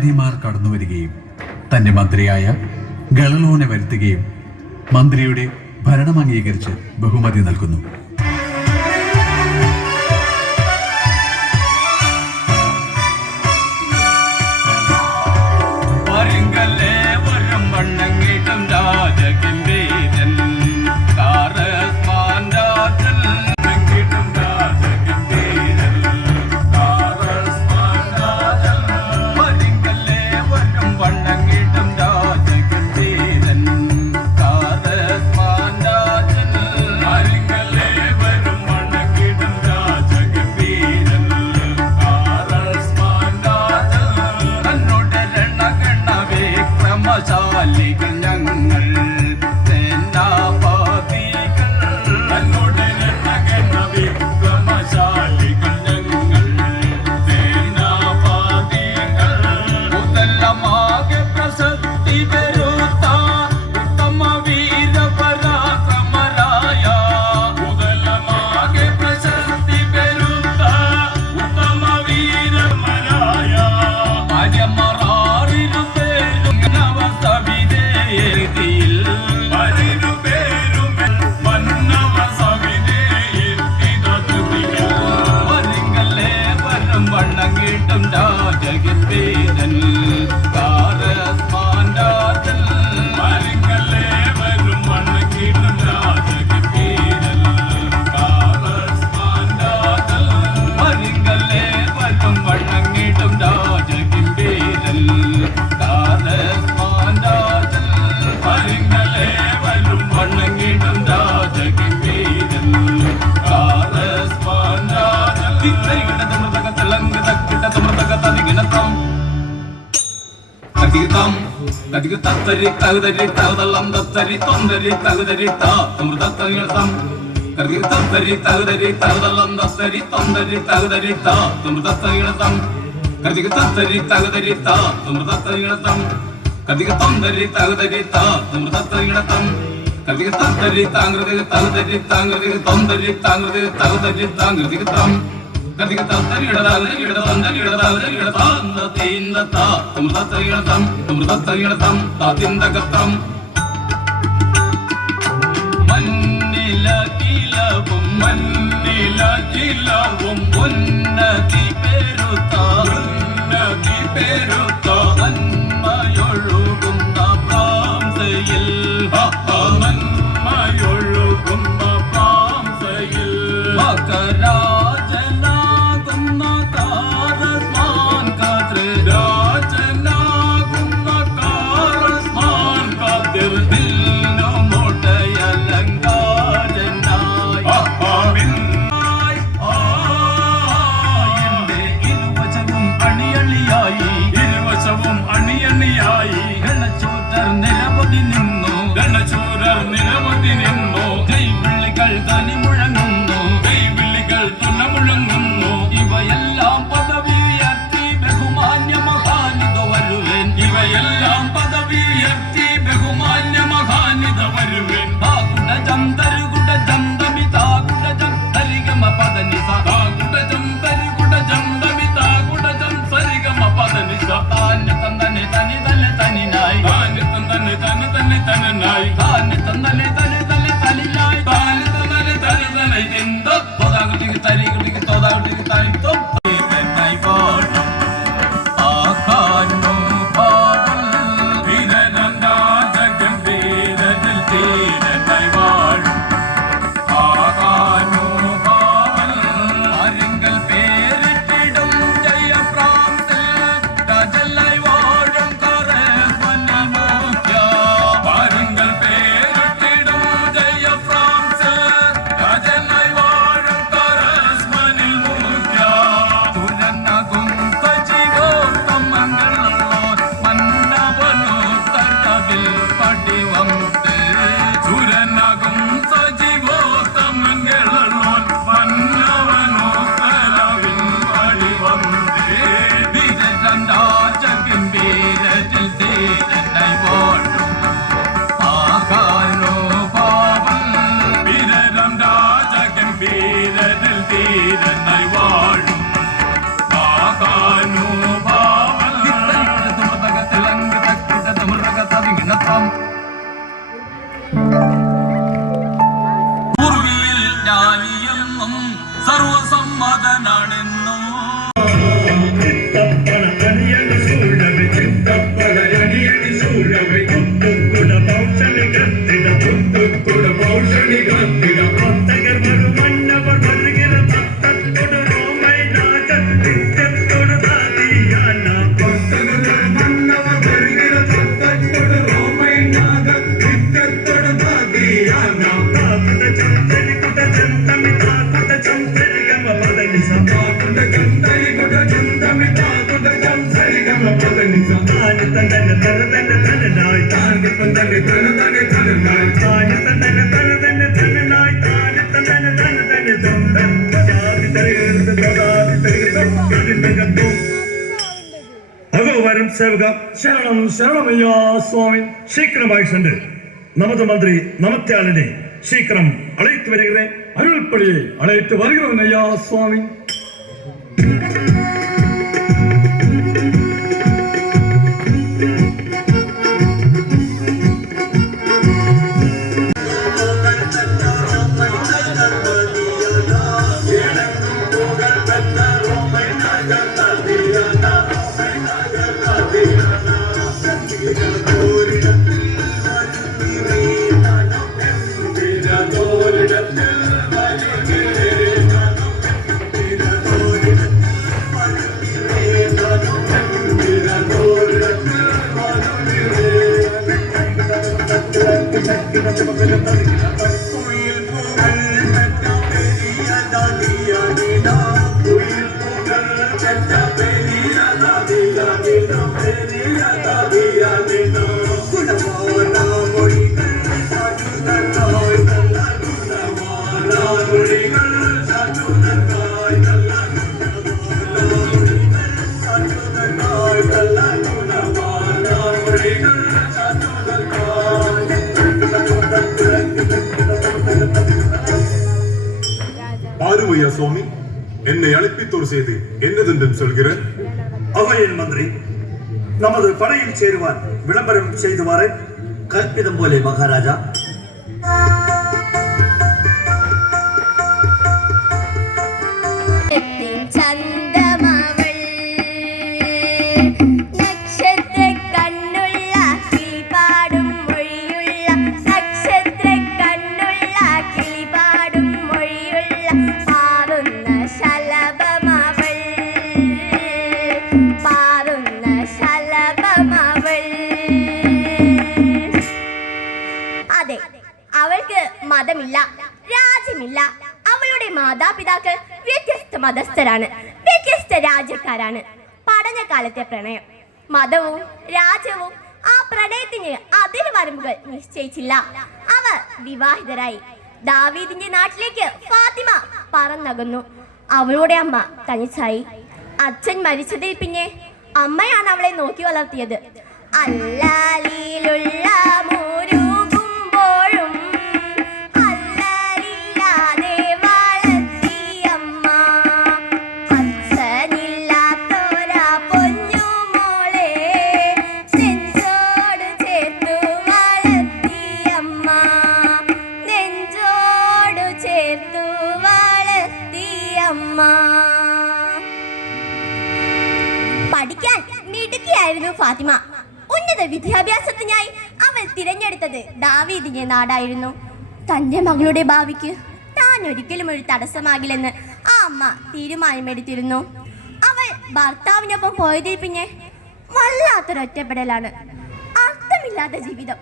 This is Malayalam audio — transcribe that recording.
ഭാര്യമാർ കടന്നു വരികയും തന്റെ മന്ത്രിയായ ഗളലോനെ വരുത്തുകയും മന്ത്രിയുടെ ഭരണം അംഗീകരിച്ച് ബഹുമതി നൽകുന്നു. வேண்டும் ராஜகிர்வேதன் கார കതിക തത്തരി തകുതരി തകുതള്ളം തത്തരി തൊന്തരി തകുതരി താ തമൃതത്തരികിടത്തം കതിക തത്തരി തകുതരി തകുതള്ളം തത്തരി തൊന്തരി തകുതരി താ തമൃതത്തരികിടത്തം കതിക തത്തരി തകുതരി താ തമൃതത്തരികിടത്തം കതിക തൊന്തരി തകുതരി താ തമൃതത്തരികിടത്തം കതിക തത്തരി താങ്കൃതിക തകുതരി താങ്കൃതിക തൊന്തരി താങ്കൃതിക തകുതരി താങ്കൃതിക തം. കതിക തത്തരികിടതാകരി ഇടതന്തരി ഇടതാകരി ഇടതാന്ത തീന്ത താ തമൃതത്തരികിടത്തം തമൃതത്തരികിടത്തം താതിന്തകത്തം മണ്ണില കിലവും മണ്ണില കിലവും ഉന്നതി പെരുത്ത ഉന്നതി പെരുത്ത നന്മയൊഴുകുന്ന പ്രാംസയിൽ നന്മയൊഴുകുന്ന പ്രാംസയിൽ മകരാജനാകുന്ന தனநாய் தானே தந்தனை தனி தலை தலியாய் தானே தந்தனை தனி தலை திந்தோ தோதா குட்டிக்கு தறி குட்டிக்கு தோதா குட்டிக்கு தனித்தோ ஆகானும் பாடல் இதனந்தா ஜகன் வேதனில் தே അഗോവരം സേവക ശരണം ശരണമയ്യാ സ്വാമി சீக்கிரமாய் சென்று நமது மந்திரி நமத்தியாளனை சீக்கிரம் அழைத்து வருகிறேன் அருள்படியை அழைத்து வருகிறேன் ஐயா சுவாமி Yeah. பாருமையா சுவாமி என்னை அழைப்பித்தோர் செய்து என்னதென்றும் சொல்கிறேன்? அவையின் மந்திரி நமது படையில் சேருவார் விளம்பரம் செய்துவாறு கற்பிதம் போலே மகாராஜா. മാതാപിതാക്കൾ വ്യത്യസ്ത മതസ്ഥരാണ് വ്യത്യസ്ത രാജ്യക്കാരാണ്. പഠനകാലത്തെ പ്രണയം മതവും രാജ്യവും ആ പ്രണയത്തിന് അതിൽ വരമ്പുകൾ നിശ്ചയിച്ചില്ല. അവർ വിവാഹിതരായി. ദാവീദിന്റെ നാട്ടിലേക്ക് ഫാത്തിമ പറന്നകുന്നു. അവളുടെ അമ്മ തനിച്ചായി. അച്ഛൻ മരിച്ചതിൽ പിന്നെ അമ്മയാണ് അവളെ നോക്കി വളർത്തിയത്. അല്ലാലിലുള്ള മുരുകുമ്പോഴും വിദ്യാഭ്യാസത്തിനായി അവൾ തിരഞ്ഞെടുത്തത് ദാവീദിന്റെ നാടായിരുന്നു. തന്റെ മകളുടെ ഭാവിക്ക് താൻ ഒരിക്കലും ഒരു തടസ്സമാകില്ലെന്ന് ആ അമ്മ തീരുമാനമെടുത്തിരുന്നു. അവൾ ഭർത്താവിനൊപ്പം പോയതിൽ പിന്നെ വല്ലാത്തൊരൊറ്റപ്പെടലാണ്. അർത്ഥമില്ലാത്ത ജീവിതം.